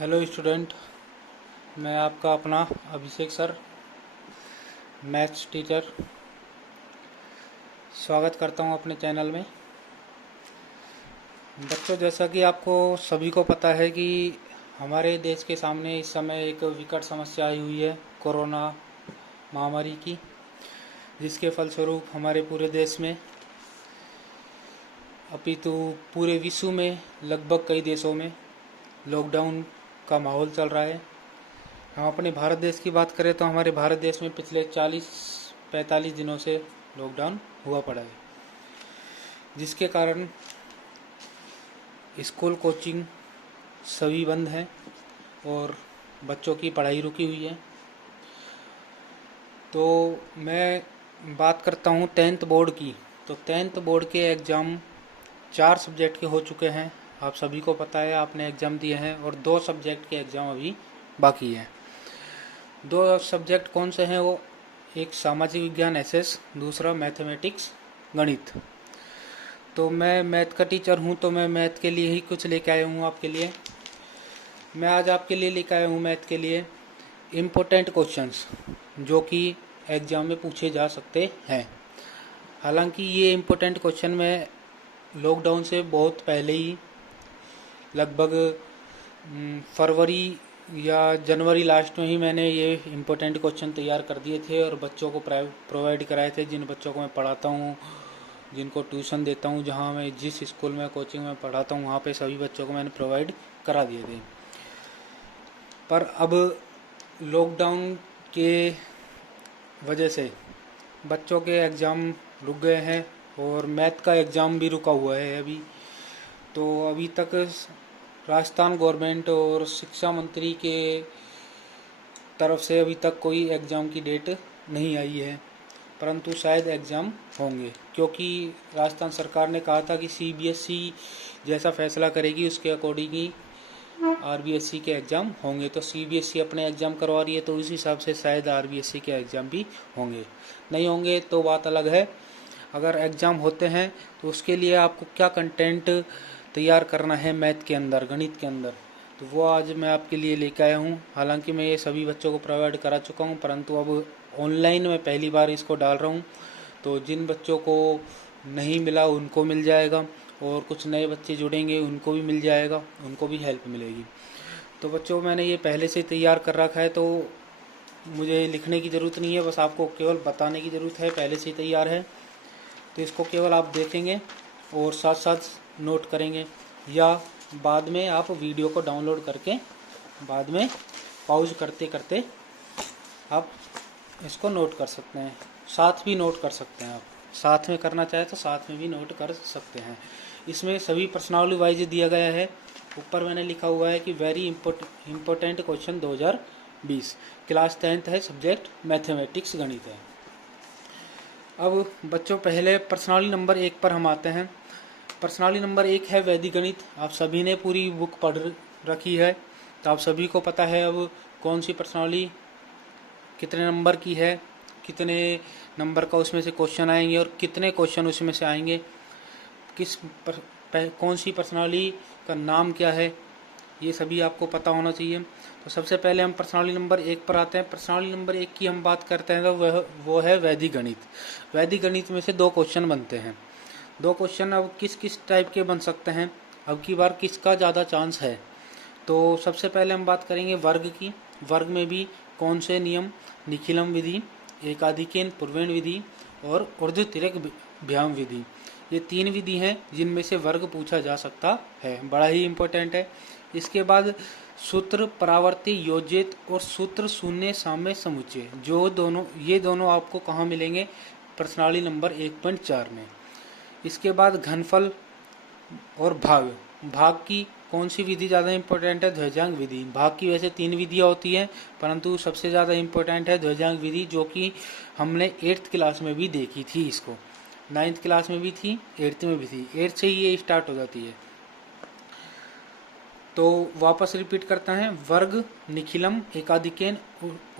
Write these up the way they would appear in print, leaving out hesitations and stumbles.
Hello student, मैं आपका अपना अभिषेक सर, मैथ्स टीचर, स्वागत करता हूं अपने चैनल में। बच्चों, जैसा कि आपको सभी को पता है कि हमारे देश के सामने इस समय एक विकट समस्या आई हुई है कोरोना महामारी की, जिसके फलस्वरूप हमारे पूरे देश में अपितु पूरे विश्व में लगभग कई देशों में लॉकडाउन का माहौल चल रहा है। हम अपने भारत देश की बात करें तो हमारे भारत देश में पिछले 40-45 दिनों से लॉकडाउन हुआ पड़ा है, जिसके कारण स्कूल कोचिंग सभी बंद हैं और बच्चों की पढ़ाई रुकी हुई है। तो मैं बात करता हूँ 10th बोर्ड की। तो 10th बोर्ड के एग्ज़ाम 4 सब्जेक्ट के हो चुके हैं, आप सभी को पता है, आपने एग्ज़ाम दिए हैं, और 2 सब्जेक्ट के एग्ज़ाम अभी बाकी हैं। 2 सब्जेक्ट कौन से हैं वो? एक सामाजिक विज्ञान एसएस, दूसरा मैथमेटिक्स गणित। तो मैं मैथ का टीचर हूँ, तो मैं मैथ के लिए ही कुछ लेके आया हूँ आपके लिए। मैं आज आपके लिए लेके आया हूँ मैथ के लिए इम्पोर्टेंट क्वेश्चंस जो कि एग्ज़ाम में पूछे जा सकते हैं। हालांकि ये इम्पोर्टेंट क्वेश्चन मैं लॉकडाउन से बहुत पहले ही लगभग फरवरी या जनवरी लास्ट में ही मैंने ये इम्पोर्टेंट क्वेश्चन तैयार कर दिए थे और बच्चों को प्रोवाइड कराए थे। जिन बच्चों को मैं पढ़ाता हूँ, जिनको ट्यूशन देता हूँ, जहाँ मैं जिस स्कूल में कोचिंग में पढ़ाता हूँ, वहाँ पे सभी बच्चों को मैंने प्रोवाइड करा दिए थे। पर अब लॉकडाउन के वजह से बच्चों के एग्ज़ाम रुक गए हैं और मैथ का एग्ज़ाम भी रुका हुआ है अभी। तो अभी तक राजस्थान गवर्नमेंट और शिक्षा मंत्री के तरफ से अभी तक कोई एग्ज़ाम की डेट नहीं आई है, परंतु शायद एग्ज़ाम होंगे, क्योंकि राजस्थान सरकार ने कहा था कि सीबीएसई जैसा फैसला करेगी उसके अकॉर्डिंग ही आरबीएसई के एग्ज़ाम होंगे। तो सीबीएसई अपने एग्ज़ाम करवा रही है, तो उस हिसाब से शायद आरबीएसई के एग्ज़ाम भी होंगे। नहीं होंगे तो बात अलग है। अगर एग्ज़ाम होते हैं तो उसके लिए आपको क्या कंटेंट तैयार करना है मैथ के अंदर, गणित के अंदर, तो वो आज मैं आपके लिए लेकर आया हूँ। हालांकि मैं ये सभी बच्चों को प्रोवाइड करा चुका हूँ, परंतु अब ऑनलाइन में पहली बार इसको डाल रहा हूँ। तो जिन बच्चों को नहीं मिला उनको मिल जाएगा, और कुछ नए बच्चे जुड़ेंगे उनको भी मिल जाएगा, उनको भी हेल्प मिलेगी। तो बच्चों, मैंने ये पहले से तैयार कर रखा है, तो मुझे लिखने की ज़रूरत नहीं है, बस आपको केवल बताने की ज़रूरत है। पहले से ही तैयार है, तो इसको केवल आप देखेंगे और साथ साथ नोट करेंगे, या बाद में आप वीडियो को डाउनलोड करके बाद में पॉज करते करते आप इसको नोट कर सकते हैं, साथ भी नोट कर सकते हैं। आप साथ में करना चाहे तो साथ में भी नोट कर सकते हैं। इसमें सभी पर्सनालिटी वाइज दिया गया है। ऊपर मैंने लिखा हुआ है कि very important question 2020, class 10th है, सब्जेक्ट मैथमेटिक्स गणित है। अब बच्चों, पहले पर्सनालिटी नंबर 1 पर हम आते हैं। पर्सनालिटी नंबर 1 है वैदिक गणित। आप सभी ने पूरी बुक पढ़ रखी है, तो आप सभी को पता है अब कौन सी पर्सनालिटी कितने नंबर की है, कितने नंबर का उसमें से क्वेश्चन आएंगे और कितने क्वेश्चन उसमें से आएंगे, कौन सी पर्सनालिटी का नाम क्या है, ये सभी आपको पता होना चाहिए। तो सबसे पहले हम पर्सनालिटी नंबर 1 पर आते हैं। पर्सनालिटी नंबर 1 की हम बात करते हैं तो वो है वैदिक गणित। वैदिक गणित में से 2 क्वेश्चन बनते हैं। 2 क्वेश्चन अब किस किस टाइप के बन सकते हैं, अब की बार किसका ज़्यादा चांस है? तो सबसे पहले हम बात करेंगे वर्ग की। वर्ग में भी कौन से नियम? निखिलम विधि, एकाधिकेन पूर्वेण विधि और ऊर्ध्वतिर्यक भ्याम विधि। ये 3 विधि हैं जिनमें से वर्ग पूछा जा सकता है, बड़ा ही इम्पोर्टेंट है। इसके बाद सूत्र परावर्ती योजित और सूत्र शून्य साम्य समुच्चय, ये दोनों आपको कहाँ मिलेंगे? पर्सनालिटी नंबर 1.4 में। इसके बाद घनफल और भाग। भाग की कौन सी विधि ज़्यादा इम्पोर्टेंट है? ध्वजांक विधि। भाग की वैसे 3 विधियाँ होती हैं, परंतु सबसे ज़्यादा इम्पोर्टेंट है ध्वजांक विधि, जो कि हमने 8th क्लास में भी देखी थी। इसको 9th क्लास में भी थी, 8th में भी थी। 8th से ही ये स्टार्ट हो जाती है। तो वापस रिपीट करते हैं, वर्ग, निखिलम, एकाधिकेन,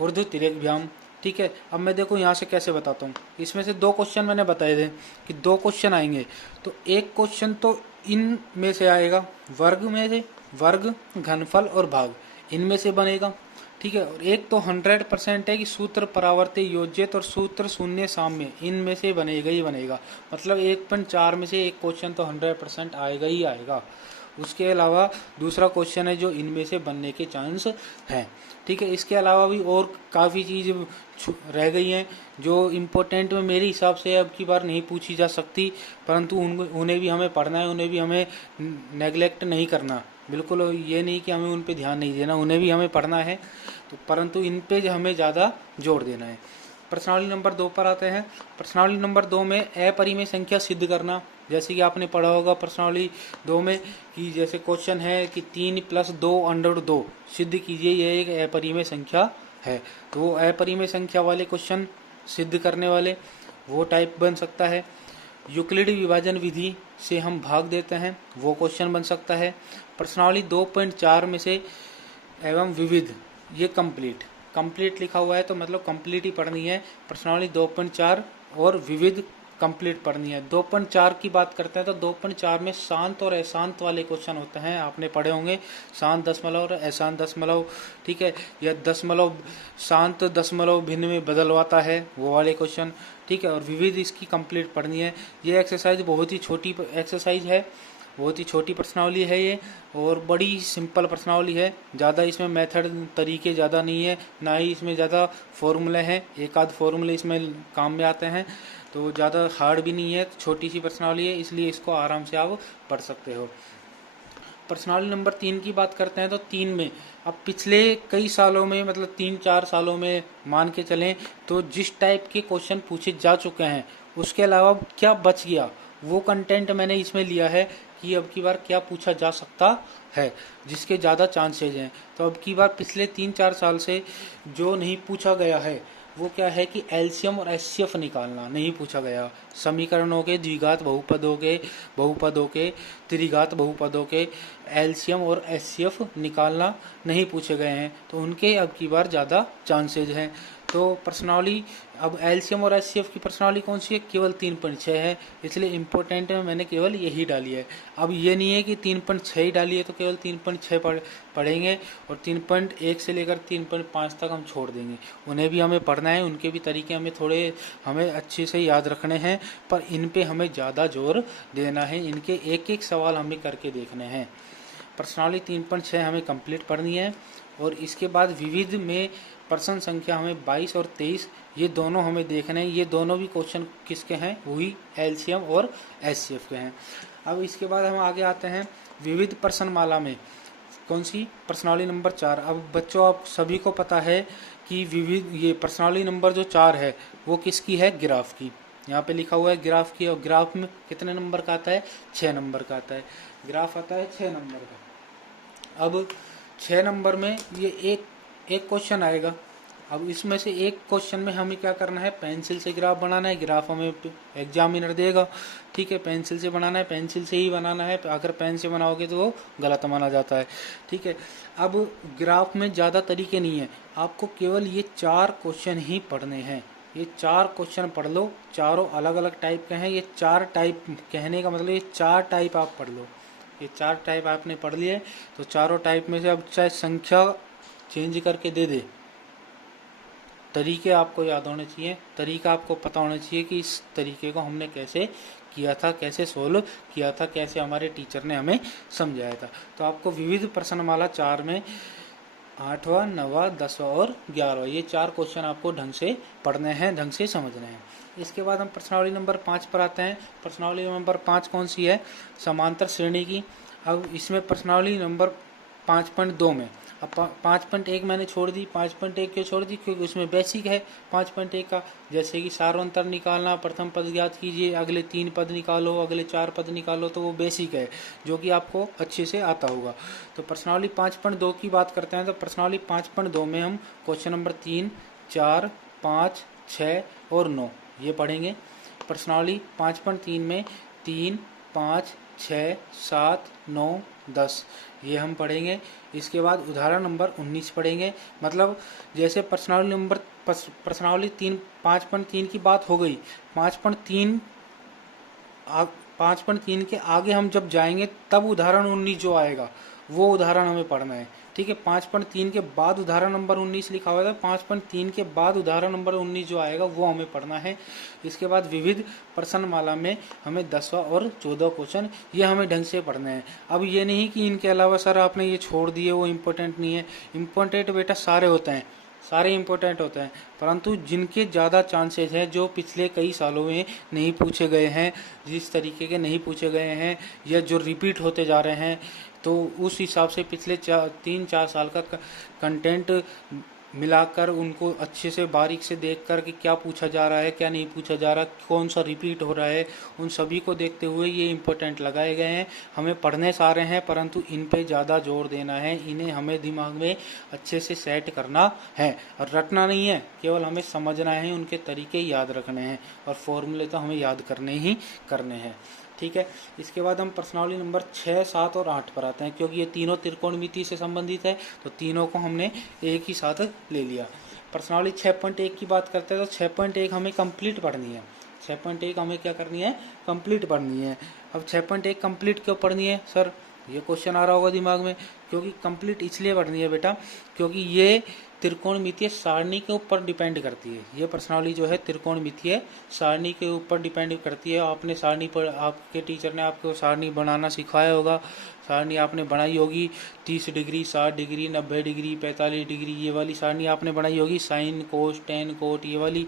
ऊर्ध्वतिर्यक भ्याम। ठीक है, अब मैं देखो यहाँ से कैसे बताता हूँ। इसमें से 2 क्वेश्चन मैंने बताए थे कि 2 क्वेश्चन आएंगे, तो एक क्वेश्चन तो इन में से आएगा, वर्ग में से, वर्ग, घनफल और भाग। इनमें से बनेगा, ठीक है। और एक तो 100% है कि सूत्र परावर्ती योजित और सूत्र शून्य साम्य इनमें से बनेगा ही बनेगा। मतलब 1.4 में से एक क्वेश्चन तो 100% आएगा ही आएगा। उसके अलावा दूसरा क्वेश्चन है जो इनमें से बनने के चांस हैं, ठीक है। इसके अलावा भी और काफ़ी चीज़ रह गई हैं जो इम्पोर्टेंट में मेरे हिसाब से अब की बार नहीं पूछी जा सकती, परंतु उन्हें भी हमें पढ़ना है, उन्हें भी हमें नेगलेक्ट नहीं करना। बिल्कुल ये नहीं कि हमें उन पे ध्यान नहीं देना, उन्हें भी हमें पढ़ना है, तो परंतु इन पे हमें ज़्यादा जोर देना है। प्रश्नावली नंबर 2 पर आते हैं। प्रश्नावली नंबर 2 में अपरिमेय संख्या सिद्ध करना। जैसे कि आपने पढ़ा होगा प्रश्नावली 2 में कि जैसे क्वेश्चन है कि 3 + 2√2 सिद्ध कीजिए, यह एक अपरिमेय संख्या है। तो वो अपरिमेय संख्या वाले क्वेश्चन सिद्ध करने वाले वो टाइप बन सकता है। यूक्लिड विभाजन विधि से हम भाग देते हैं, वो क्वेश्चन बन सकता है। प्रश्नावली 2.4 में से एवं विविध, ये कंप्लीट लिखा हुआ है तो मतलब कंप्लीट ही पढ़नी है। प्रश्नावली 2.4 और विविध कंप्लीट पढ़नी है। 2.4 की बात करते हैं तो 2.4 में शांत और अशांत वाले क्वेश्चन होते हैं, आपने पढ़े होंगे, शांत दशमलव और अशांत दशमलव, ठीक है। या दशमलव शांत दशमलव भिन्न में बदलवाता है, वो वाले क्वेश्चन, ठीक है। और विविध इसकी कंप्लीट पढ़नी है। ये एक्सरसाइज बहुत ही छोटी एक्सरसाइज है, बहुत ही छोटी प्रश्नावली है ये, और बड़ी सिंपल प्रश्नावली है। ज़्यादा इसमें मेथड तरीके ज़्यादा नहीं है, ना ही इसमें ज़्यादा फॉर्मूले हैं, एक आध फॉर्मूले इसमें काम में आते हैं, तो ज़्यादा हार्ड भी नहीं है, छोटी सी प्रश्नावली है, इसलिए इसको आराम से आप पढ़ सकते हो। प्रश्नावली नंबर 3 की बात करते हैं तो 3 में अब पिछले कई सालों में, मतलब 3-4 सालों में मान के चलें तो जिस टाइप के क्वेश्चन पूछे जा चुके हैं उसके अलावा क्या बच गया, वो कंटेंट मैंने इसमें लिया है कि अब की बार क्या पूछा जा सकता है जिसके ज़्यादा चांसेज हैं। तो अब की बार पिछले 3-4 साल से जो नहीं पूछा गया है वो क्या है कि एलसीएम और एचसीएफ निकालना नहीं पूछा गया। समीकरणों के द्विघात बहुपदों के त्रिघात बहुपदों के एलसीएम और एचसीएफ निकालना नहीं पूछे गए हैं, तो उनके अब की बार ज़्यादा चांसेज हैं। तो प्रश्नावली अब एलसीएम और एचसीएफ की प्रश्नावली कौन सी है, केवल 3.6 है, इसलिए इम्पोर्टेंट में मैंने केवल यही डाली है। अब ये नहीं है कि 3.6 ही डाली है तो केवल 3.6 पढ़ेंगे और 3.1 से लेकर 3.5 तक हम छोड़ देंगे, उन्हें भी हमें पढ़ना है, उनके भी तरीके हमें अच्छे से याद रखने हैं, पर इन पे हमें ज़्यादा जोर देना है, इनके एक एक सवाल हमें करके देखने हैं। प्रश्नावली 3.6 हमें कंप्लीट पढ़नी है, और इसके बाद विविध में प्रश्न संख्या हमें 22 और 23 ये दोनों हमें देखने हैं। ये दोनों भी क्वेश्चन किसके हैं, वही एलसीएम और एचसीएफ के हैं। अब इसके बाद हम आगे आते हैं विविध प्रश्नमाला में, कौन सी, प्रश्नावली नंबर 4। अब बच्चों आप सभी को पता है कि विविध ये प्रश्नावली नंबर जो 4 है वो किसकी है, ग्राफ की। यहाँ पे लिखा हुआ है ग्राफ की, और ग्राफ में कितने नंबर का आता है, 6 नंबर का आता है। ग्राफ आता है 6 नंबर का। अब 6 नंबर में ये एक क्वेश्चन आएगा। अब इसमें से एक क्वेश्चन में हमें क्या करना है, पेंसिल से ग्राफ बनाना है। ग्राफ हमें एग्जामिनर देगा, ठीक है, पेंसिल से बनाना है, पेंसिल से ही बनाना है, अगर पेन से बनाओगे तो वो गलत माना जाता है, ठीक है। अब ग्राफ में ज़्यादा तरीके नहीं है, आपको केवल ये 4 क्वेश्चन ही पढ़ने हैं। ये 4 क्वेश्चन पढ़ लो, चारों अलग अलग टाइप के हैं। ये 4 टाइप कहने का मतलब ये 4 टाइप आप पढ़ लो। ये 4 टाइप आपने पढ़ लिए तो चारों टाइप में से अब चाहे संख्या चेंज करके दे दे, तरीके आपको याद होने चाहिए, तरीका आपको पता होना चाहिए कि इस तरीके को हमने कैसे किया था, कैसे सोल्व किया था, कैसे हमारे टीचर ने हमें समझाया था। तो आपको विविध प्रश्नमाला 4 में 8वां, 9वां, 10वां और 11वां ये 4 क्वेश्चन आपको ढंग से पढ़ने हैं, ढंग से समझने हैं। इसके बाद हम प्रश्नावली नंबर 5 पर आते हैं। प्रश्नावली नंबर 5 कौन सी है, समांतर श्रेणी की। अब इसमें प्रश्नावली नंबर 5.2 में, अब 5.1 मैंने छोड़ दी। 5.1 क्यों छोड़ दी, क्योंकि उसमें बेसिक है 5.1 का, जैसे कि सार्वंतर निकालना, प्रथम पद ज्ञात कीजिए, अगले 3 पद निकालो, अगले 4 पद निकालो, तो वो बेसिक है जो कि आपको अच्छे से आता होगा। तो प्रश्नावली 5.2 की बात करते हैं। तो प्रश्नावली 5.2 में हम क्वेश्चन नंबर 3, 4, 5, 6 और 9 ये पढ़ेंगे। प्रश्नावली 5.3 में 3, 5, 6, 7, 9, 10 ये हम पढ़ेंगे। इसके बाद उदाहरण नंबर 19 पढ़ेंगे। मतलब जैसे प्रश्नावली 5.3 की बात हो गई, 5.3 के आगे हम जब जाएंगे तब उदाहरण 19 जो आएगा वो उदाहरण हमें पढ़ना है। ठीक है, 5.3 के बाद उदाहरण नंबर 19 लिखा हुआ था, 5.3 के बाद उदाहरण नंबर 19 जो आएगा वो हमें पढ़ना है। इसके बाद विविध प्रश्नमाला में हमें 10वां और 14 क्वेश्चन ये हमें ढंग से पढ़ने हैं। अब ये नहीं कि इनके अलावा सर आपने ये छोड़ दिए वो इम्पोर्टेंट नहीं है। इम्पोर्टेंट बेटा सारे होते हैं, सारे इम्पोर्टेंट होते हैं, परंतु जिनके ज़्यादा चांसेस हैं, जो पिछले कई सालों में नहीं पूछे गए हैं, जिस तरीके के नहीं पूछे गए हैं या जो रिपीट होते जा रहे हैं, तो उस हिसाब से पिछले 3-4 साल का कंटेंट मिलाकर उनको अच्छे से बारीक से देखकर कि क्या पूछा जा रहा है, क्या नहीं पूछा जा रहा, कौन सा रिपीट हो रहा है, उन सभी को देखते हुए ये इम्पोर्टेंट लगाए गए हैं। हमें पढ़ने सारे हैं, परंतु इन पे ज़्यादा जोर देना है, इन्हें हमें दिमाग में अच्छे से सेट करना है और रटना नहीं है, केवल हमें समझना है, उनके तरीके याद रखने हैं और फॉर्मूले तो हमें याद करने ही करने हैं। ठीक है, इसके बाद हम प्रश्नावली नंबर 6, 7 और 8 पर आते हैं, क्योंकि ये तीनों त्रिकोणमिति से संबंधित है तो तीनों को हमने एक ही साथ ले लिया। प्रश्नावली 6.1 की बात करते हैं तो 6.1 हमें कंप्लीट पढ़नी है। 6.1 हमें क्या करनी है, कंप्लीट पढ़नी है। अब 6.1 कंप्लीट क्यों पढ़नी है सर, ये क्वेश्चन आ रहा होगा दिमाग में। क्योंकि कंप्लीट इसलिए पढ़नी है बेटा क्योंकि ये त्रिकोणमितीय सारणी के ऊपर डिपेंड करती है। ये प्रश्नावली जो है त्रिकोणमितीय सारणी के ऊपर डिपेंड करती है। आपने सारणी पर, आपके टीचर ने आपको सारणी बनाना सिखाया होगा, सारणी आपने बनाई होगी 30 डिग्री, 60 डिग्री, 90 डिग्री, 45 डिग्री, ये वाली सारणी आपने बनाई होगी, साइन कोस टेन कोट ये वाली।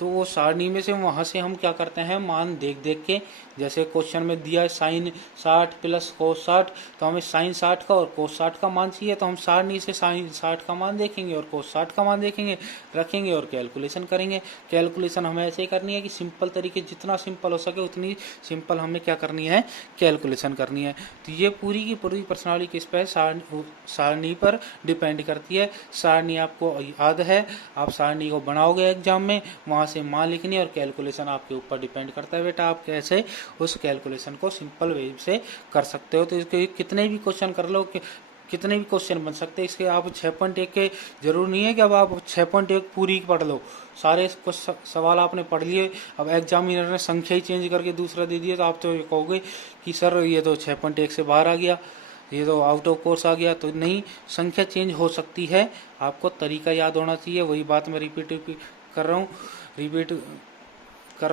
तो वो सारणी में से वहाँ से हम क्या करते हैं, मान देख देख के, जैसे क्वेश्चन में दिया है साइन 60 प्लस कोस 60, तो हमें साइन 60 का और कोस 60 का मान चाहिए, तो हम सारणी से साइन 60 का मान देखेंगे और कोस 60 का मान देखेंगे, रखेंगे और कैलकुलेशन करेंगे। कैलकुलेशन हमें ऐसे ही करनी है कि सिंपल तरीके, जितना सिंपल हो सके उतनी सिंपल हमें क्या करनी है, कैलकुलेशन करनी है। तो ये पूरी की पूरी प्रश्नावली किस पर, सारणी पर डिपेंड करती है। सारणी आपको याद है, आप सारणी को बनाओगे एग्जाम में, वहाँ से मान लिखनी है और कैलकुलेशन आपके ऊपर डिपेंड करता है बेटा, आप कैसे उस कैलकुलेशन को सिंपल वे से कर सकते हो। तो इसके कितने भी क्वेश्चन कर लो, कितने भी क्वेश्चन बन सकते हैं इसके। आप 6.1 के जरूर नहीं है कि अब आप 6.1 पूरी पढ़ लो, सारे सवाल आपने पढ़ लिए, अब एग्जामिनर ने संख्या ही चेंज करके दूसरा दे दिया तो आप तो कहोगे कि सर ये तो 6.1 से बाहर आ गया, ये तो आउट ऑफ कोर्स आ गया। तो नहीं, संख्या चेंज हो सकती है, आपको तरीका याद होना चाहिए। वही बात मैं रिपीट कर रहा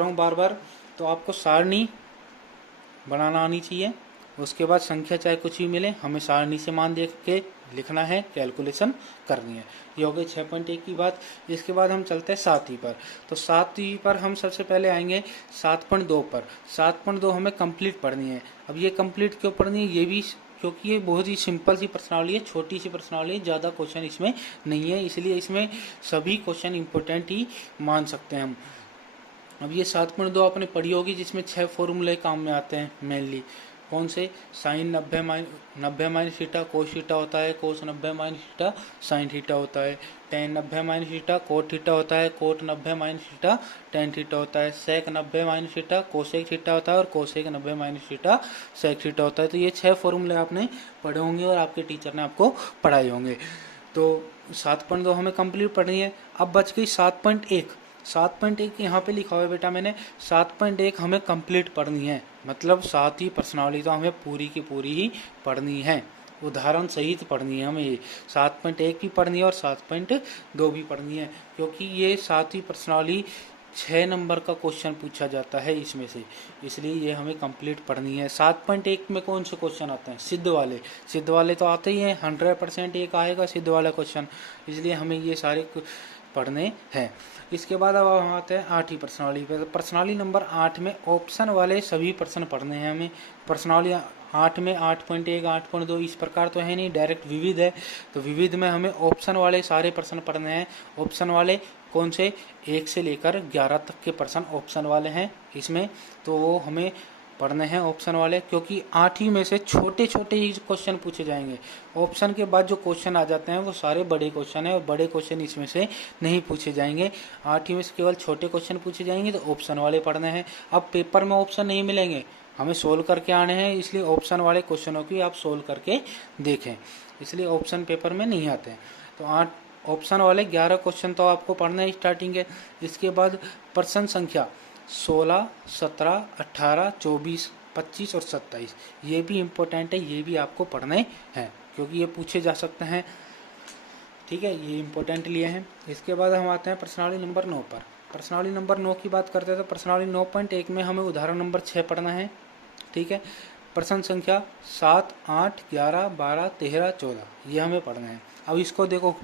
हूँ बार बार। तो आपको सारणी बनाना आनी चाहिए, उसके बाद संख्या चाहे कुछ भी मिले, हमें सारणी से मान देख के लिखना है, कैलकुलेशन करनी है। ये हो गई 6.1 की बात। इसके बाद हम चलते हैं 7वीं पर। तो 7वीं पर हम सबसे पहले आएंगे 7.2 पर। 7.2 हमें कंप्लीट पढ़नी है। अब ये कंप्लीट क्यों पढ़नी है, ये भी क्योंकि ये बहुत ही सिंपल सी प्रश्नावली है, छोटी सी प्रश्नावली है, ज़्यादा क्वेश्चन इसमें नहीं है, इसलिए इसमें सभी क्वेश्चन इंपॉर्टेंट ही मान सकते हैं हम। अब ये 7.2 आपने पढ़ी होगी, जिसमें 6 फॉर्मूले काम में आते हैं मेनली। कौन से, sin 90 minus theta cos theta होता है, cos 90 minus theta sin theta होता है, tan 90 minus theta cot theta होता है, cot 90 minus theta tan theta होता है, sec 90 minus theta cosec theta होता है और cosec 90 minus theta sec theta होता है। तो ये 6 फॉर्मूले आपने पढ़े होंगे और आपके टीचर ने आपको पढ़ाए होंगे। तो 7.2 हमें कंप्लीट पढ़नी है। अब बच गई 7.1। 7.1 यहाँ पे लिखा हुआ है बेटा मैंने, 7.1 हमें कंप्लीट पढ़नी है, मतलब 7वीं प्रश्नावली तो हमें पूरी की पूरी ही पढ़नी है, उदाहरण सहित पढ़नी है हमें। ये 7.1 भी पढ़नी है और 7.2 भी पढ़नी है, क्योंकि ये 7वीं प्रश्नावली 6 नंबर का क्वेश्चन पूछा जाता है इसमें से, इसलिए ये हमें कंप्लीट पढ़नी है। 7.1 में कौन से क्वेश्चन आते हैं, सिद्ध वाले तो आते ही हैं, 100% एक आएगा सिद्ध वाला क्वेश्चन, इसलिए हमें ये सारे पढ़ने हैं। इसके बाद अब हम आते हैं 8वीं प्रश्नावली पे। तो प्रश्नावली नंबर 8 में ऑप्शन वाले सभी प्रश्न पढ़ने हैं हमें। प्रश्नावली 8 में 8.1 8.2 इस प्रकार तो है नहीं, डायरेक्ट विविध है, तो विविध में हमें ऑप्शन वाले सारे प्रश्न पढ़ने हैं। ऑप्शन वाले कौन से, 1 से लेकर 11 तक के प्रश्न ऑप्शन वाले हैं इसमें, तो वो हमें पढ़ने हैं ऑप्शन वाले, क्योंकि 8वीं में से छोटे छोटे ही क्वेश्चन पूछे जाएंगे। ऑप्शन के बाद जो क्वेश्चन आ जाते हैं वो सारे बड़े क्वेश्चन हैं और बड़े क्वेश्चन इसमें से नहीं पूछे जाएंगे। 8वीं में से केवल छोटे क्वेश्चन पूछे जाएंगे, तो ऑप्शन वाले पढ़ने हैं। अब पेपर में ऑप्शन नहीं मिलेंगे, हमें सोल्व करके आने हैं, इसलिए ऑप्शन वाले क्वेश्चनों की आप सोल्व करके देखें, इसलिए ऑप्शन पेपर में नहीं आते हैं। तो 8 ऑप्शन वाले 11 क्वेश्चन तो आपको पढ़ना है स्टार्टिंग है। इसके बाद प्रश्न संख्या 16, 17, 18, 24, 25 और 27 ये भी इम्पोर्टेंट है, ये भी आपको पढ़ने हैं। क्योंकि ये पूछे जा सकते हैं। ठीक है, ये इम्पोर्टेंट लिए हैं। इसके बाद हम आते हैं प्रश्नावली नंबर 9 पर। प्रश्नावली नंबर 9 की बात करते हैं तो प्रश्नावली 9.1 में हमें उदाहरण नंबर 6 पढ़ना है। ठीक है, प्रश्न संख्या 7, 8, 11, 12, 13, 14 ये हमें पढ़ना है। अब इसको देखो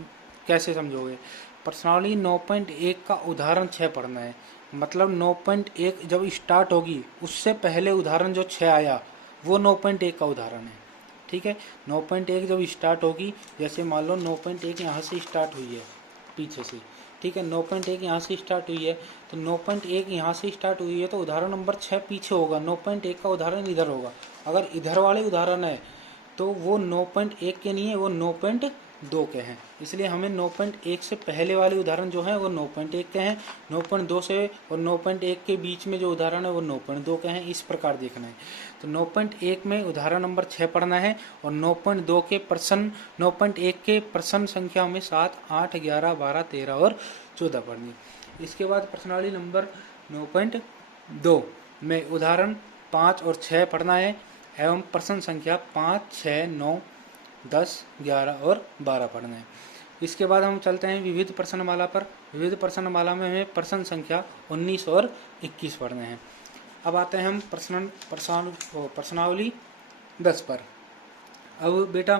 कैसे समझोगे। प्रश्नावली 9.1 का उदाहरण 6 पढ़ना है, मतलब 9.1 जब स्टार्ट होगी उससे पहले उदाहरण जो 6 आया वो 9.1 का उदाहरण है। ठीक है, 9.1 जब स्टार्ट होगी, जैसे मान लो 9.1 यहाँ से स्टार्ट हुई है पीछे से। ठीक है, 9.1 यहाँ से स्टार्ट हुई है, तो 9.1 यहाँ से स्टार्ट हुई है तो उदाहरण नंबर 6 पीछे होगा, 9.1 का उदाहरण इधर होगा। अगर इधर वाले उदाहरण है तो वो 9.1 के नहीं है, वो 9.2 के हैं। इसलिए हमें 9.1 से पहले वाले उदाहरण जो हैं वो 9.1 के हैं, 9.2 से और 9.1 के बीच में जो उदाहरण है वो 9.2 के हैं। इस प्रकार देखना है। तो 9.1 में उदाहरण नंबर 6 पढ़ना है और 9.2 के प्रश्न 9.1 के प्रश्न संख्या में 7, 8, 11, 12, 13 और 14 पढ़नी। इसके बाद प्रश्नावली नंबर 9.2 में उदाहरण 5 और 6 पढ़ना है एवं प्रश्न संख्या 5, 6, 9, 10, 11 और 12 पढ़ना है। इसके बाद हम चलते हैं विविध प्रश्नमाला पर। विविध प्रश्नमाला में हमें प्रश्न संख्या 19 और 21 पढ़ने हैं। अब आते हैं हम प्रश्नावली 10 पर। अब बेटा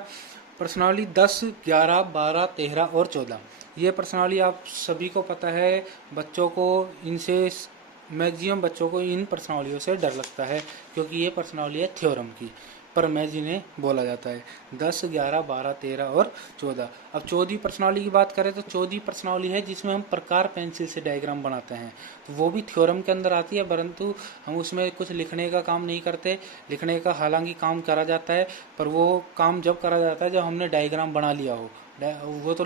प्रश्नावली 10, 11, 12, 13 और 14 ये प्रश्नावली आप सभी को पता है। बच्चों को इनसे मैक्सिमम बच्चों को इन प्रश्नावलियों से डर लगता है, क्योंकि ये प्रश्नावली है थ्योरम की, पर मैं जिन्हें बोला जाता है 10, 11, 12, 13 और 14। अब 14वीं प्रश्नावली की बात करें तो 14वीं प्रश्नावली है जिसमें हम प्रकार पेंसिल से डायग्राम बनाते हैं। तो वो भी थ्योरम के अंदर आती है, परंतु हम उसमें कुछ लिखने का काम नहीं करते। लिखने का हालांकि काम करा जाता है, पर वो काम जब करा जाता है जब हमने डायग्राम बना लिया हो। वो तो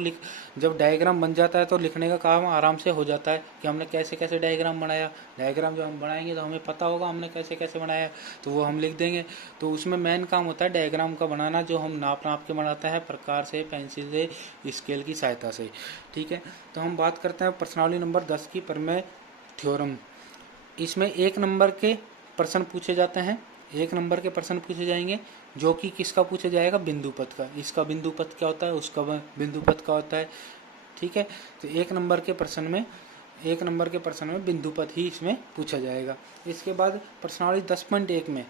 जब डायग्राम बन जाता है तो लिखने का काम आराम से हो जाता है कि हमने कैसे कैसे डायग्राम बनाया। डायग्राम जब हम बनाएंगे तो हमें पता होगा हमने कैसे कैसे बनाया, तो वो हम लिख देंगे। तो उसमें मेन काम होता है डायग्राम का बनाना, जो हम नाप के बनाते हैं प्रकार से, पेंसिल से, स्केल की सहायता से। ठीक है, तो हम बात करते हैं प्रश्नावली नंबर 10 की, प्रमेय थ्योरम। इसमें 1 नंबर के प्रश्न पूछे जाते हैं, 1 नंबर के प्रश्न पूछे जाएंगे, जो कि किसका पूछा जाएगा, बिंदु पथ का। इसका बिंदु पथ क्या होता है, उसका बिंदु पथ क्या होता है। ठीक है, तो 1 नंबर के प्रश्न में बिंदु पथ ही इसमें पूछा जाएगा। इसके बाद प्रश्नावली 10.1 में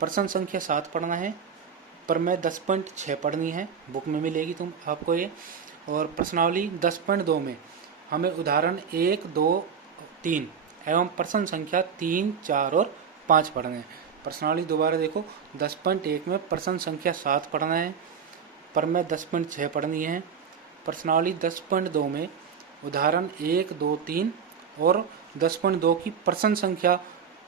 प्रश्न संख्या 7 पढ़ना है, पर मैं 10.6 पढ़नी है, बुक में मिलेगी तुम आपको ये। और प्रश्नावली 10.2 में हमें उदाहरण 1, 2, 3 एवं प्रश्न संख्या 3, 4 और 5 पढ़ने हैं। प्रश्नावली दोबारा देखो, 10.1 में प्रश्न संख्या 7 पढ़ना है, पर मैं 10.6 पढ़नी है। प्रश्नावली 10.2 में उदाहरण 1, 2, 3 और 10.2 की प्रश्न संख्या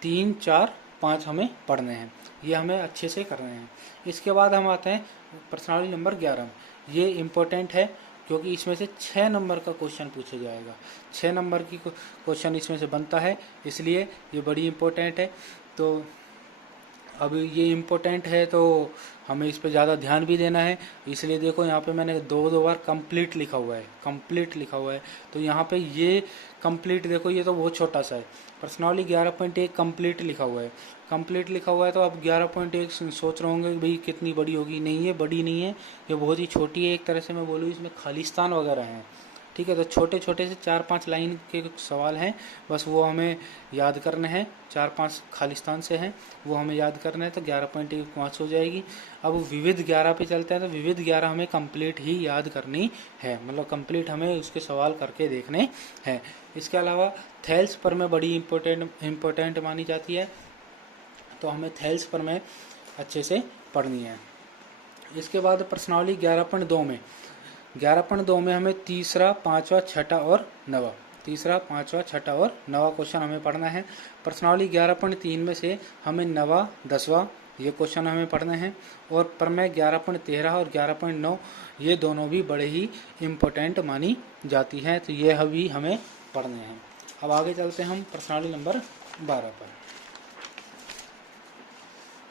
3, 4, 5 हमें पढ़ने हैं। ये हमें अच्छे से करने हैं। इसके बाद हम आते हैं प्रश्नावली नंबर 11। ये इम्पोर्टेंट है क्योंकि इसमें से 6 नंबर का क्वेश्चन पूछा जाएगा। 6 नंबर की क्वेश्चन इसमें से बनता है, इसलिए ये बड़ी इम्पोर्टेंट है। तो अब ये इम्पोर्टेंट है तो हमें इस पे ज़्यादा ध्यान भी देना है। इसलिए देखो यहाँ पे मैंने दो बार कंप्लीट लिखा हुआ है, कंप्लीट लिखा हुआ है। तो यहाँ पे ये कंप्लीट देखो, ये तो बहुत छोटा सा है। प्रश्नावली 11.1 कंप्लीट लिखा हुआ है, कंप्लीट लिखा हुआ है। तो अब 11.1 सोच रहे होंगे कि भाई कितनी बड़ी होगी। नहीं, ये बड़ी नहीं है, ये बहुत ही छोटी है। एक तरह से मैं बोलूँ इसमें खालिस्तान वगैरह हैं। ठीक है, तो छोटे छोटे से 4-5 लाइन के सवाल हैं, बस वो हमें याद करने हैं। 4-5 खालिस्तान से हैं, वो हमें याद करना है। तो 11.1 पाँच हो जाएगी। अब विविध 11 पे चलते हैं। तो विविध 11 हमें कंप्लीट ही याद करनी है, मतलब कंप्लीट हमें उसके सवाल करके देखने हैं। इसके अलावा थेल्स पर में बड़ी इम्पोर्टेंट मानी जाती है, तो हमें थेल्स पर में अच्छे से पढ़नी है। इसके बाद प्रश्नावली 11.2 में हमें तीसरा, पाँचवा, छठा और नवा, तीसरा, पाँचवा, छठा और नवा क्वेश्चन हमें पढ़ना है। प्रश्नावली 11.3 में से हमें नवा, 10वां ये क्वेश्चन हमें पढ़ने हैं। और प्रमेय 11.13 और 11.9 ये दोनों भी बड़े ही इम्पोर्टेंट मानी जाती हैं, तो ये अभी हमें पढ़ने हैं। अब आगे चलते हैं हम प्रश्नावली नंबर 12 पर।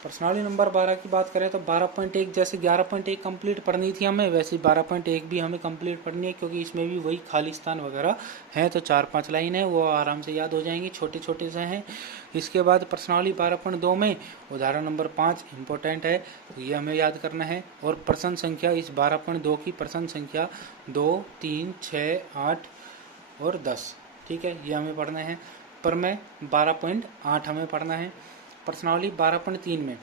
प्रश्नावली नंबर 12 की बात करें तो 12.1 जैसे 11.1 कंप्लीट पढ़नी थी हमें, वैसे 12.1 भी हमें कंप्लीट पढ़नी है, क्योंकि इसमें भी वही खाली स्थान वगैरह हैं, तो 4-5 लाइन है, वो आराम से याद हो जाएंगी, छोटे छोटे से हैं। इसके बाद प्रश्नावली 12.2 में उदाहरण नंबर 5 इम्पोर्टेंट है, तो ये हमें याद करना है। और प्रश्न संख्या इस 12.2 की प्रश्न संख्या 2, 3, 6, 8 और 10, ठीक है, ये हमें पढ़ना है। पर में 12.8 हमें पढ़ना है। प्रश्नावली 12.3 में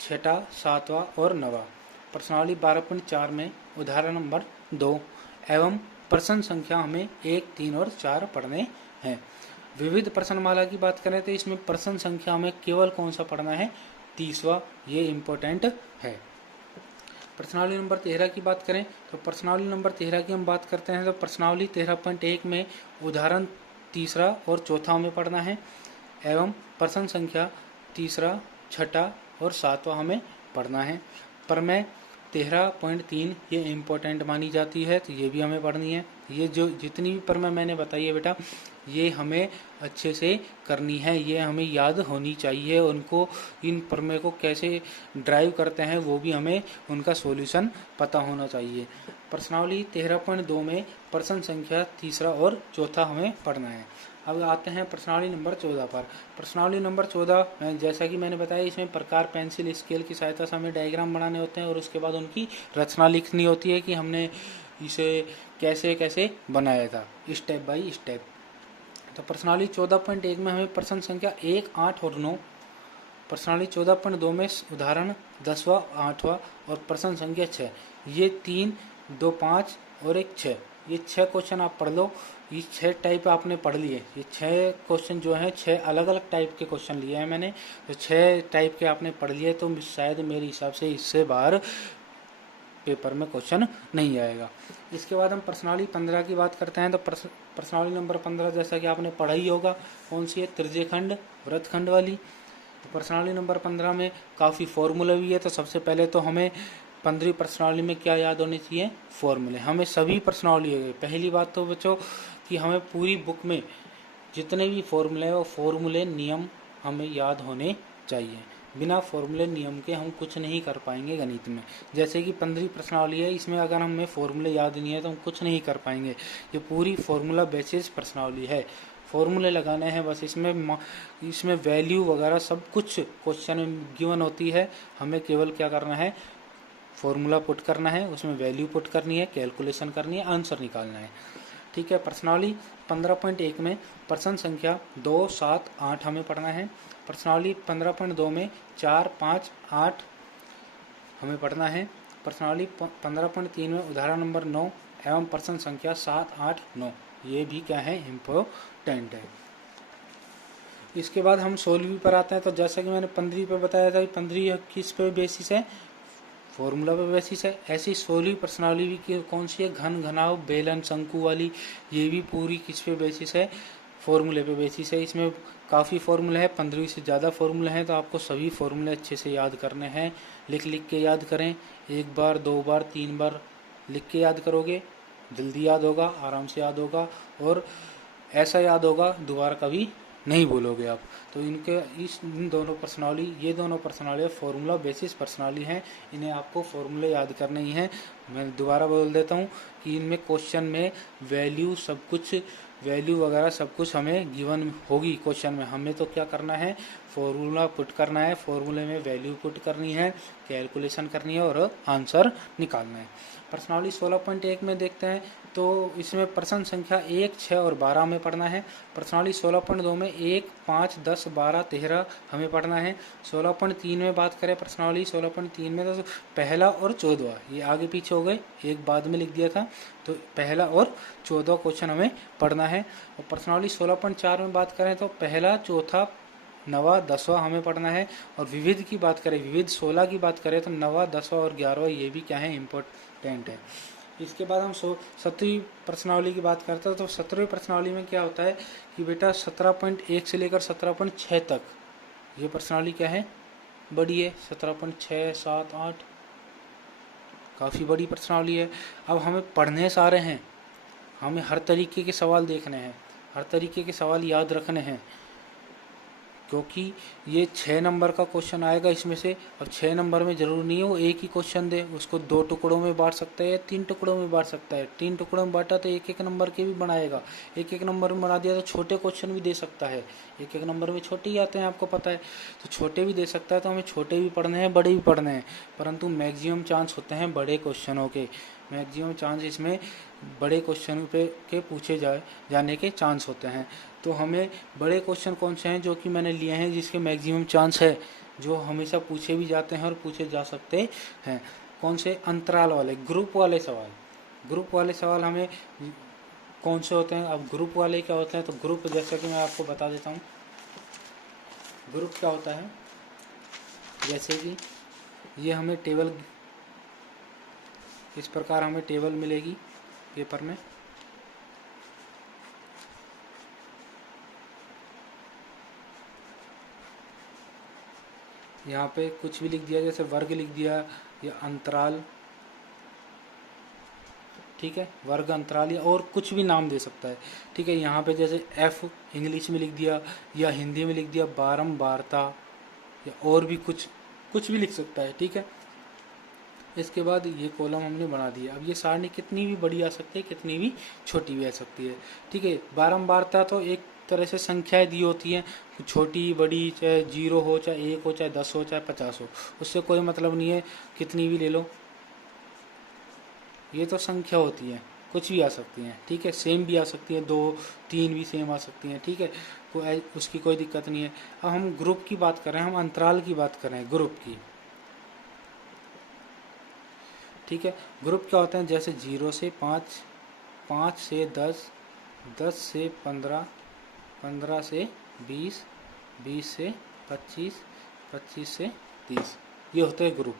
6वां, 7वां और 9वां। प्रश्नावली 12.4 में उदाहरण नंबर 2 एवं प्रश्न संख्या हमें 1, 3 और 4 पढ़ने हैं। विविध प्रश्नमाला की बात करें तो इसमें प्रश्न संख्या हमें केवल कौन सा पढ़ना है, 30वां, ये इम्पोर्टेंट है। प्रश्नावली नंबर 13 की बात करें तो प्रश्नावली नंबर 13 की हम बात करते हैं तो प्रश्नावली 13.1 में उदाहरण 3 और 4 हमें पढ़ना है, एवं प्रश्न संख्या 3, 6 और 7वां हमें पढ़ना है। प्रमेय 13.3 ये इम्पोर्टेंट मानी जाती है, तो ये भी हमें पढ़नी है। ये जो जितनी भी प्रमेय मैंने बताई है बेटा, ये हमें अच्छे से करनी है, ये हमें याद होनी चाहिए। उनको इन प्रमेय को कैसे ड्राइव करते हैं वो भी हमें उनका सॉल्यूशन पता होना चाहिए। प्रश्नावली 13.2 में प्रश्न संख्या 3 और 4 हमें पढ़ना है। अब आते हैं प्रश्नावली नंबर 14 पर। प्रश्नावली नंबर 14 जैसा कि मैंने बताया, इसमें प्रकार, पेंसिल, स्केल की सहायता से हमें डायग्राम बनाने होते हैं और उसके बाद उनकी रचना लिखनी होती है कि हमने इसे कैसे कैसे बनाया था, स्टेप बाय स्टेप। तो प्रश्नावली 14.1 में हमें प्रश्न संख्या 1, 8 और 9। प्रश्नावली 14.2 में उदाहरण 10वां, 8वां और प्रश्न संख्या 6, ये 3, 2, 5 और एक 6, ये 6 क्वेश्चन आप पढ़ लो। ये 6 टाइप आपने पढ़ लिए, ये 6 क्वेश्चन जो हैं 6 अलग अलग टाइप के क्वेश्चन लिए हैं मैंने, तो 6 टाइप के आपने पढ़ लिए, तो शायद मेरे हिसाब से इससे बाहर पेपर में क्वेश्चन नहीं आएगा। इसके बाद हम प्रश्नावली 15 की बात करते हैं तो प्रश्नावली नंबर 15 जैसा कि आपने पढ़ा ही होगा, कौन सी है, त्रिज्यखंड, वृत्तखंड वाली। प्रश्नावली नंबर 15 में काफ़ी फॉर्मूला भी है, तो सबसे पहले तो हमें 15वीं प्रश्नावली में क्या याद होने चाहिए, फॉर्मूले। हमें सभी प्रश्नावली है, पहली बात तो बच्चों कि हमें पूरी बुक में जितने भी फॉर्मूले हैं वो फॉर्मूले, नियम हमें याद होने चाहिए। बिना फॉर्मूले नियम के हम कुछ नहीं कर पाएंगे गणित में। जैसे कि 15वीं प्रश्नावली है, इसमें अगर हमें फॉर्मूले याद नहीं है तो हम कुछ नहीं कर पाएंगे। ये पूरी फॉर्मूला बेसिस प्रश्नावली है, फॉर्मूले लगाने हैं बस। इसमें वैल्यू वगैरह सब कुछ क्वेश्चन में गिवन होती है, हमें केवल क्या करना है, फॉर्मूला पुट करना है, उसमें वैल्यू पुट करनी है, कैलकुलेशन करनी है, आंसर निकालना है, ठीक है। प्रश्नावली 15.1 में प्रश्न संख्या 2, 7, 8 हमें पढ़ना है। प्रश्नावली 15.2 में 4, 5, 8 हमें पढ़ना है। प्रश्नावली 15.3 में उदाहरण नंबर 9 एवं प्रश्न संख्या 7, 8, 9 ये भी क्या है, इम्पोर्टेंट है। इसके बाद हम 16वीं पर आते हैं, तो जैसा कि मैंने 15वीं पे बताया था, 15वीं किस पे बेसिस है, फॉर्मूला पे बेसिस है। ऐसी 16वीं प्रश्नावली भी कौन सी है, घन, घनाव, बेलन, शंकु वाली, ये भी पूरी किस पे बेसिस है, फॉर्मूले पे बेसिस है। इसमें काफ़ी फॉर्मूले हैं, 15वीं से ज़्यादा फॉर्मूले हैं, तो आपको सभी फॉर्मूले अच्छे से याद करने हैं। लिख लिख के याद करें, 1 बार, 2 बार, 3 बार लिख के याद करोगे, जल्दी याद होगा, आराम से याद होगा और ऐसा याद होगा दोबारा कभी नहीं भूलोगे आप। तो इन दोनों प्रश्नावली, ये दोनों प्रश्नावली फॉर्मूला बेसिस प्रश्नावली हैं, इन्हें आपको फॉर्मूले याद करने ही हैं। मैं दोबारा बोल देता हूँ कि इनमें क्वेश्चन में वैल्यू सब कुछ, वैल्यू वगैरह सब कुछ हमें गिवन होगी क्वेश्चन में। हमें तो क्या करना है, फॉर्मूला पुट करना है, फॉर्मूले में वैल्यू पुट करनी है, कैलकुलेशन करनी है और आंसर निकालना है। प्रश्नावली 16.1 में देखते हैं तो इसमें प्रश्न संख्या 1, 6 और 12 हमें पढ़ना है। प्रश्नावली 16.2 में 1, 5, 10, 12, 13 हमें पढ़ना है। 16.3 में बात करें प्रश्नावली 16.3 में तो पहला और 14 ये आगे पीछे हो गए, एक बाद में लिख दिया था, तो पहला और 14 क्वेश्चन हमें पढ़ना है। और प्रश्नावली 16.4 में बात करें तो पहला, चौथा, 9वां, 10वां हमें पढ़ना है। और विविध की बात करें, विविध 16 की बात करें तो 9वां, 10वां और 11वां ये भी क्या है, इम्पोर्टेंट है। इसके बाद हम 17वीं प्रश्नावली की बात करते हैं, तो 17वीं प्रश्नावली में क्या होता है कि बेटा 17.1 से लेकर 17.6 तक ये प्रश्नावली क्या है, बड़ी है, 17.6, 7, 8 काफ़ी बड़ी प्रश्नावली है। अब हमें पढ़ने सारे हैं, हमें हर तरीके के सवाल देखने हैं, हर तरीके के सवाल याद रखने हैं, क्योंकि ये 6 नंबर का क्वेश्चन आएगा इसमें से। अब 6 नंबर में ज़रूर नहीं है वो एक ही क्वेश्चन दे, उसको 2 टुकड़ों में बांट सकता है या 3 टुकड़ों में बांट सकता है। 3 टुकड़ों में बांटा तो एक एक नंबर के भी बनाएगा, एक एक नंबर में बना दिया तो छोटे क्वेश्चन भी दे सकता है। एक एक नंबर में छोटे ही आते हैं, आपको पता है, तो छोटे भी दे सकता है। तो हमें छोटे भी पढ़ने हैं, बड़े भी पढ़ने हैं, परंतु मैक्सिमम चांस होते हैं बड़े क्वेश्चनों के। मैक्सिमम चांस इसमें बड़े क्वेश्चन पे के पूछे जाने के चांस होते हैं। तो हमें बड़े क्वेश्चन कौन से हैं जो कि मैंने लिए हैं जिसके मैक्सिमम चांस है, जो हमेशा पूछे भी जाते हैं और पूछे जा सकते हैं। कौन से? अंतराल वाले, ग्रुप वाले सवाल। ग्रुप वाले सवाल हमें कौन से होते हैं? अब ग्रुप वाले क्या होते हैं? तो ग्रुप, जैसा कि मैं आपको बता देता हूँ, ग्रुप क्या होता है। जैसे कि ये हमें टेबल, इस प्रकार हमें टेबल मिलेगी पेपर में। यहाँ पे कुछ भी लिख दिया, जैसे वर्ग लिख दिया या अंतराल, ठीक है, वर्ग, अंतराल, या और कुछ भी नाम दे सकता है, ठीक है। यहाँ पे जैसे एफ इंग्लिश में लिख दिया या हिंदी में लिख दिया बारंबारता, या और भी कुछ भी लिख सकता है, ठीक है। इसके बाद ये कॉलम हमने बना दिया। अब ये सारणी कितनी भी बड़ी आ सकती है, कितनी भी छोटी भी आ सकती है, ठीक है। बारंबारता तो एक तरह से संख्याएं दी होती हैं, छोटी बड़ी, चाहे 0 हो, चाहे 1 हो, चाहे 10 हो, चाहे 50 हो, उससे कोई मतलब नहीं है, कितनी भी ले लो, ये तो संख्या होती है, कुछ भी आ सकती हैं, ठीक है। सेम भी आ सकती है, 2 3 भी सेम आ सकती हैं, ठीक है, उसकी कोई दिक्कत नहीं है। अब हम ग्रुप की बात कर रहे हैं, हम अंतराल की बात कर रहे हैं, ग्रुप की, ठीक है। ग्रुप क्या होते हैं? जैसे 0 से 5, 5 से 10, 10 से 15, 15 से 20, 20 से 25, 25 से 30, ये होते हैं ग्रुप।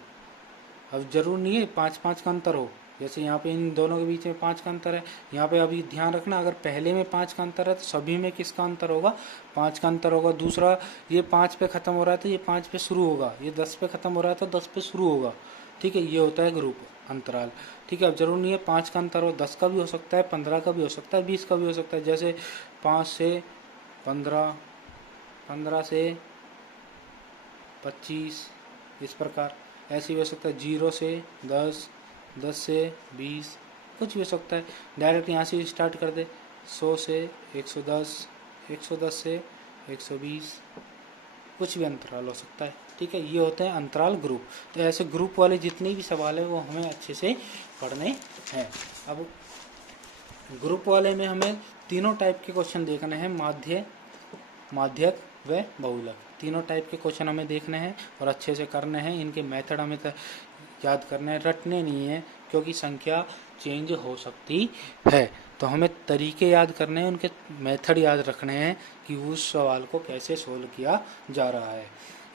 अब जरूर नहीं है 5-5 का अंतर हो, जैसे यहाँ पे इन दोनों के बीच में 5 का अंतर है, यहाँ पे अभी ध्यान रखना, अगर पहले में 5 का अंतर है तो सभी में किसका अंतर होगा? 5 का अंतर होगा। दूसरा, ये 5 पे ख़त्म हो रहा है तो ये 5 पे शुरू होगा, ये 10 पे ख़त्म हो रहा है तो 10 पे शुरू होगा, ठीक है। ये होता है ग्रुप, अंतराल, ठीक है। अब जरूर नहीं है 5 का अंतर हो, 10 का भी हो सकता है, 15 का भी हो सकता है, 20 का भी हो सकता है। जैसे 5 से 15, 15 से 25, इस प्रकार ऐसे भी हो सकता है। 0 से 10, 10 से 20, कुछ भी हो सकता है। डायरेक्ट यहाँ से स्टार्ट कर दे, 100 से 110, 110 से 120, कुछ भी अंतराल हो सकता है, ठीक है। ये होते हैं अंतराल ग्रुप। तो ऐसे ग्रुप वाले जितने भी सवाल है वो हमें अच्छे से पढ़ने हैं। अब ग्रुप वाले में हमें तीनों टाइप के क्वेश्चन देखने हैं, माध्यक व बहुलक, तीनों टाइप के क्वेश्चन हमें देखने हैं और अच्छे से करने हैं। इनके मेथड हमें याद करने हैं, रटने नहीं है, क्योंकि संख्या चेंज हो सकती है। तो हमें तरीके याद करने हैं, उनके मेथड याद रखने हैं कि उस सवाल को कैसे सोल्व किया जा रहा है।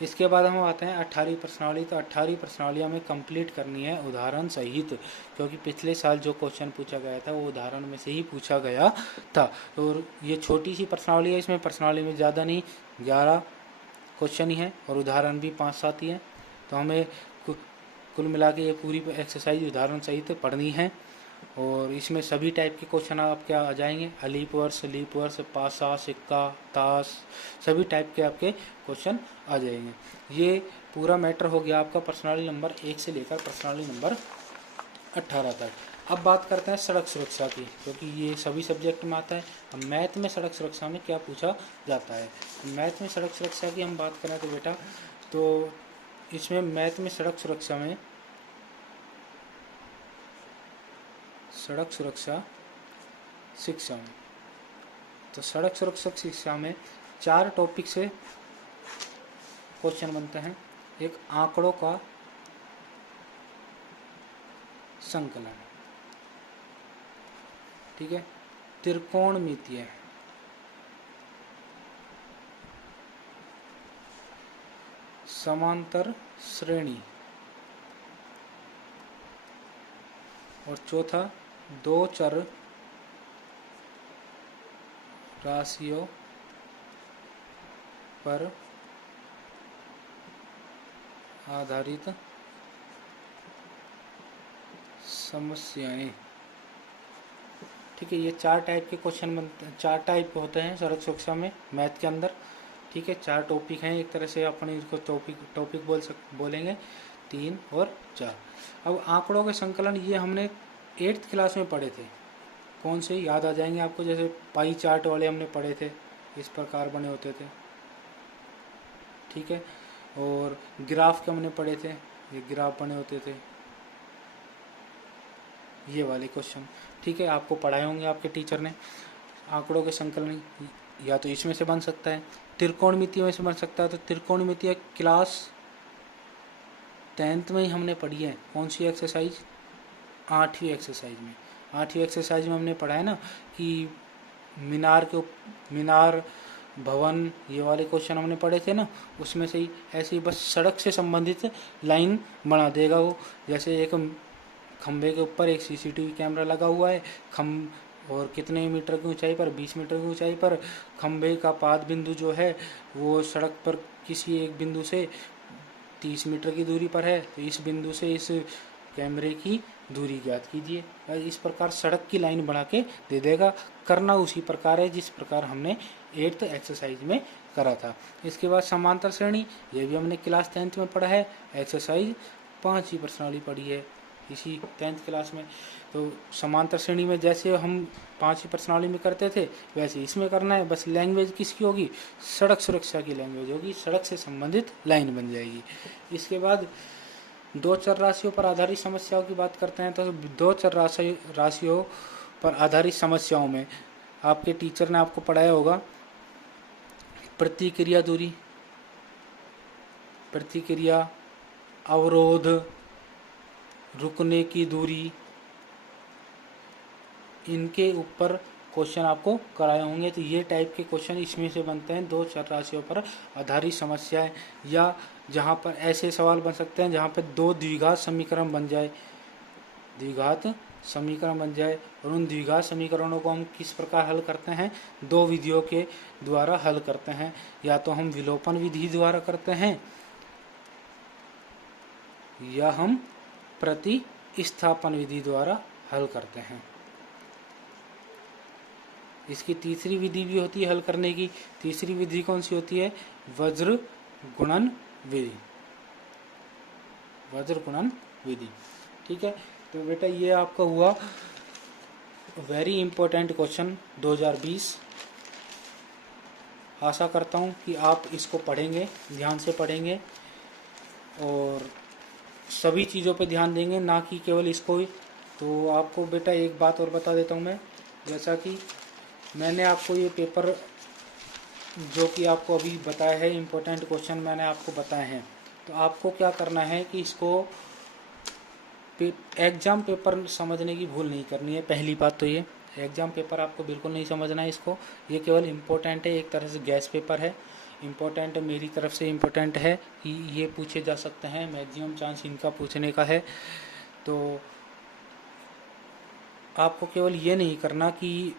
इसके बाद हम आते हैं 18वीं प्रश्नावली। तो 18वीं प्रश्नावली हमें कंप्लीट करनी है उदाहरण सहित, क्योंकि पिछले साल जो क्वेश्चन पूछा गया था वो उदाहरण में से ही पूछा गया था। और ये छोटी सी प्रश्नावली है, इसमें प्रश्नावली में ज़्यादा नहीं, 11 क्वेश्चन ही है और उदाहरण भी 5-7 ही हैं। तो हमें कुल मिला के ये पूरी एक्सरसाइज उदाहरण सहित पढ़नी है। और इसमें सभी टाइप के क्वेश्चन आपके आ जाएंगे, अलीप वर्ष, लीप वर्ष, पासा, सिक्का, ताश, सभी टाइप के आपके क्वेश्चन आ जाएंगे। ये पूरा मैटर हो गया आपका पर्सनालिटी नंबर 1 से लेकर पर्सनालिटी नंबर 18 तक। अब बात करते हैं सड़क सुरक्षा की, क्योंकि ये सभी सब्जेक्ट में आता है। अब मैथ में सड़क सुरक्षा में क्या पूछा जाता है? मैथ में सड़क सुरक्षा की हम बात करें तो बेटा, तो इसमें मैथ में सड़क सुरक्षा शिक्षा में, तो सड़क सुरक्षा शिक्षा में 4 टॉपिक से क्वेश्चन बनते हैं। एक आंकड़ों का संकलन, ठीक है, त्रिकोणमितीय, समांतर श्रेणी, और चौथा 2 चर राशियों पर आधारित समस्याएं, ठीक है। ये 4 टाइप के क्वेश्चन बनते हैं, 4 टाइप होते हैं सड़क सुरक्षा में मैथ के अंदर। ठीक है, 4 टॉपिक हैं, एक तरह से अपन इसको टॉपिक बोलेंगे 3 और 4। अब आंकड़ों के संकलन ये हमने 8th क्लास में पढ़े थे। कौन से याद आ जाएंगे आपको? जैसे पाई चार्ट वाले हमने पढ़े थे, इस प्रकार बने होते थे, ठीक है। और ग्राफ के हमने पढ़े थे, ये ग्राफ बने होते थे, ये वाले क्वेश्चन, ठीक है, आपको पढ़ाए होंगे आपके टीचर ने। आंकड़ों के संकलन या तो इसमें से बन सकता है, त्रिकोणमिति में से बन सकता है। तो त्रिकोणमिति क्लास 10th में ही हमने पढ़ी है। कौन सी एक्सरसाइज? 8वीं एक्सरसाइज में। 8वीं एक्सरसाइज में हमने पढ़ा है ना कि मीनार भवन, ये वाले क्वेश्चन हमने पढ़े थे ना। उसमें से ही ऐसे ही बस सड़क से संबंधित लाइन बना देगा वो। जैसे एक खंबे के ऊपर एक सीसीटीवी कैमरा लगा हुआ है, और कितने मीटर की ऊंचाई पर? 20 मीटर की ऊंचाई पर। खंबे का पाद बिंदु जो है वो सड़क पर किसी एक बिंदु से 30 मीटर की दूरी पर है। तो इस बिंदु से इस कैमरे की दूरी ज्ञात कीजिए। इस प्रकार सड़क की लाइन बना के दे देगा। करना उसी प्रकार है जिस प्रकार हमने 8th एक्सरसाइज में करा था। इसके बाद समांतर श्रेणी, ये भी हमने क्लास 10th में पढ़ा है। एक्सरसाइज 5वीं प्रश्नावली पढ़ी है इसी 10th क्लास में। तो समांतर श्रेणी में जैसे हम 5वीं प्रश्नावली में करते थे वैसे इसमें करना है। बस लैंग्वेज किसकी होगी? सड़क सुरक्षा की लैंग्वेज होगी, सड़क से संबंधित लाइन बन जाएगी। इसके बाद दो चर राशियों पर आधारित समस्याओं की बात करते हैं। तो दो चर राशियों पर आधारित समस्याओं में आपके टीचर ने आपको पढ़ाया होगा प्रतिक्रिया दूरी, प्रतिक्रिया, अवरोध, रुकने की दूरी, इनके ऊपर क्वेश्चन आपको कराए होंगे। तो ये टाइप के क्वेश्चन इसमें से बनते हैं, दो चर राशियों पर आधारित समस्याएं, या जहाँ पर ऐसे सवाल बन सकते हैं जहाँ पर दो द्विघात समीकरण बन जाए, द्विघात समीकरण बन जाए। और उन द्विघात समीकरणों को हम किस प्रकार हल करते हैं? दो विधियों के द्वारा हल करते हैं। या तो हम विलोपन विधि द्वारा करते हैं या हम प्रतिस्थापन विधि द्वारा हल करते हैं। इसकी तीसरी विधि भी होती है हल करने की। तीसरी विधि कौन सी होती है? वज्र गुणन विधि, वज्र गुणन विधि, ठीक है। तो बेटा ये आपका हुआ वेरी इंपॉर्टेंट क्वेश्चन 2020। आशा करता हूँ कि आप इसको पढ़ेंगे, ध्यान से पढ़ेंगे और सभी चीज़ों पे ध्यान देंगे, ना कि केवल इसको ही। तो आपको बेटा एक बात और बता देता हूँ मैं, जैसा कि मैंने आपको ये पेपर जो कि आपको अभी बताया है, इम्पोर्टेंट क्वेश्चन मैंने आपको बताए हैं। तो आपको क्या करना है कि इसको एग्ज़ाम पेपर समझने की भूल नहीं करनी है। पहली बात तो ये, एग्ज़ाम पेपर आपको बिल्कुल नहीं समझना है इसको। ये केवल इम्पोर्टेंट है, एक तरह से गैस पेपर है। इम्पोर्टेंट मेरी तरफ से इम्पोर्टेंट है कि ये पूछे जा सकते हैं, मैक्सिमम चांस इनका पूछने का है। तो आपको केवल ये नहीं करना कि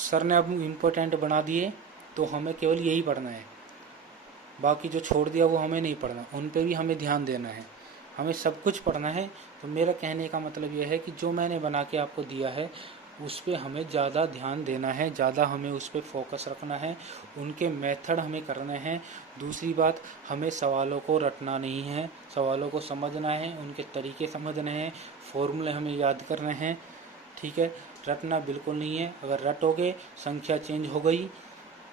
सर ने अब इम्पोर्टेंट बना दिए तो हमें केवल यही पढ़ना है, बाकी जो छोड़ दिया वो हमें नहीं पढ़ना, उन पे भी हमें ध्यान देना है, हमें सब कुछ पढ़ना है। तो मेरा कहने का मतलब ये है कि जो मैंने बना के आपको दिया है उस पर हमें ज़्यादा ध्यान देना है, ज़्यादा हमें उस पर फोकस रखना है, उनके मेथड हमें करने हैं। दूसरी बात, हमें सवालों को रटना नहीं है, सवालों को समझना है, उनके तरीके समझने हैं, फॉर्मूले हमें याद करने हैं, ठीक है। रटना बिल्कुल नहीं है। अगर रटोगे, संख्या चेंज हो गई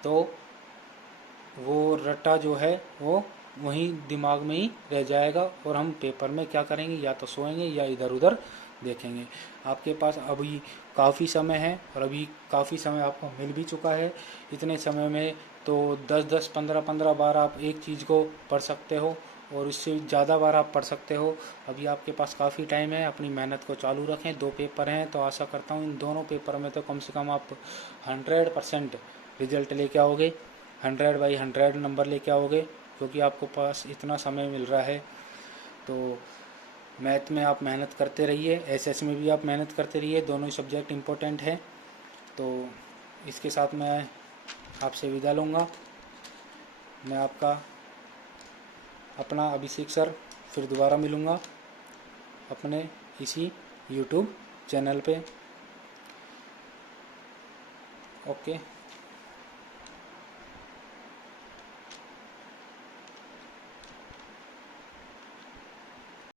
तो वो रटा जो है वो वहीं दिमाग में ही रह जाएगा और हम पेपर में क्या करेंगे, या तो सोएंगे या इधर उधर देखेंगे। आपके पास अभी काफ़ी समय है और अभी काफ़ी समय आपको मिल भी चुका है। इतने समय में तो 10-10, 15-15 बार आप एक चीज़ को पढ़ सकते हो और इससे ज़्यादा बार आप पढ़ सकते हो। अभी आपके पास काफ़ी टाइम है, अपनी मेहनत को चालू रखें। 2 पेपर हैं तो आशा करता हूँ इन दोनों पेपर में तो कम से कम आप 100% रिजल्ट लेके आओगे, 100/100 नंबर लेके आओगे, क्योंकि आपको पास इतना समय मिल रहा है। तो मैथ में आप मेहनत करते रहिए, एसएस में भी आप मेहनत करते रहिए, दोनों ही सब्जेक्ट इम्पोर्टेंट है। तो इसके साथ मैं आपसे विदा लूँगा। मैं आपका अपना अभिषेक सर फिर दोबारा मिलूँगा अपने इसी यूट्यूब चैनल पे। ओके।